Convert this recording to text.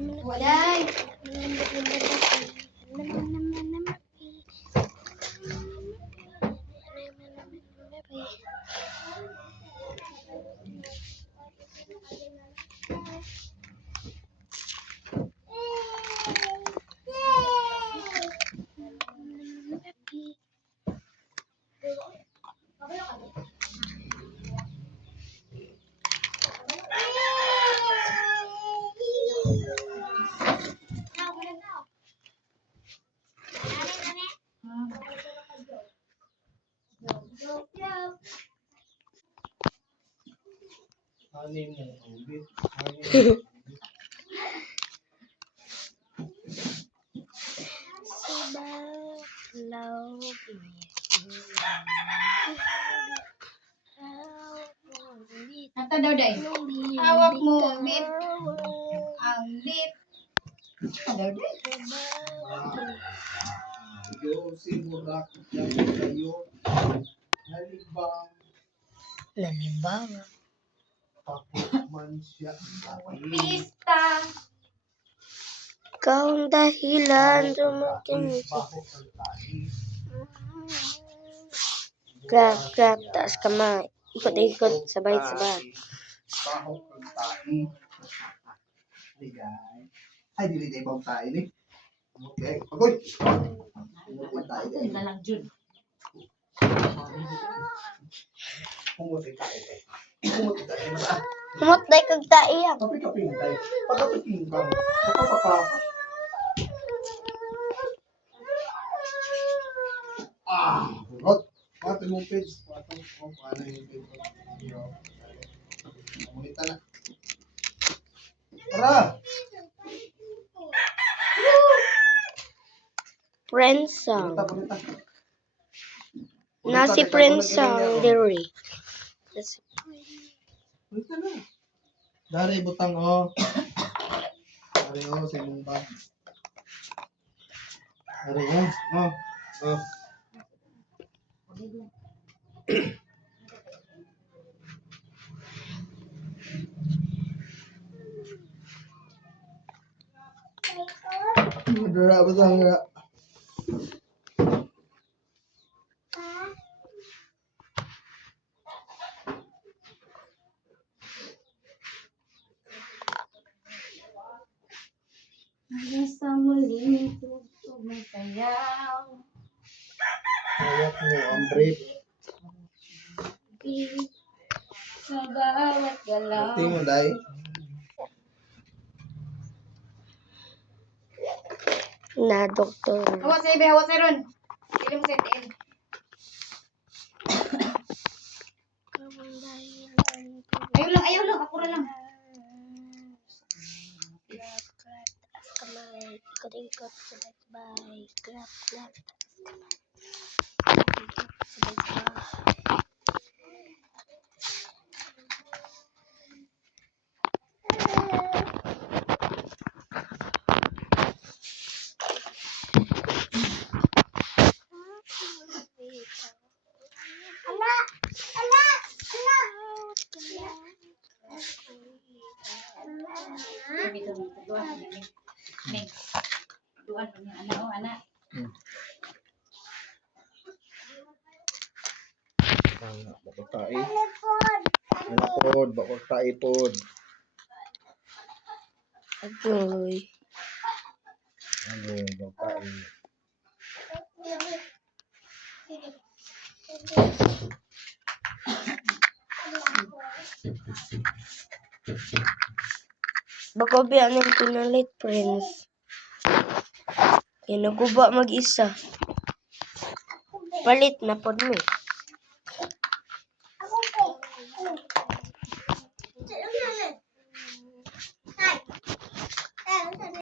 Walay. Kanta daw day. Hawak mo, bit. Ang bit. Kanta daw day. Simurak yan kayo. Nalibang. Pakukman siya. Pista. Ikaw ang dahilan dumating. Grab, grab, taas kamay. Ikot-ikot, sabay-sabay. Bahok ang tahi. Ay, dili na ibang tahi ni. Okay, agoy. Kanta lang Jun. Pumuti tayo eh. Pumuti tayo na. Humot na ikag taiyang. Kaping tayo. Pagkaping ka. Kapapaka. Rot. Pati mong page. Pati mong paano yung page. Pamunita na. Tara! Friend song. Pamunita. Nasi friend song, Derry. Pamunita na. Dari butang o. Dari o sa imong bag. Dari o. O. Dara butang nga. Hanggang sa muling tugtog ng sayaw. Hawak mo ang brief. Sa bawat galaw. Pati mo dai. Na, doktor. Hawak sa ibe, hawak sa ron. Pili mo sa itiin. Ayaw lang, ako lang. Grab, grab, taas kamay. Ikot-ikot, sabay-sabay. Grab, grab, taas kamay. Ikot-ikot, sabay-sabay. Duan yung anak. Bakit tayo? Anapod, bakit tayo pod? Agoy. Ano, bakit tayo? Baka biyan ng pinalit, friends. Kaya naguba mag-isa. Palit na pod mo.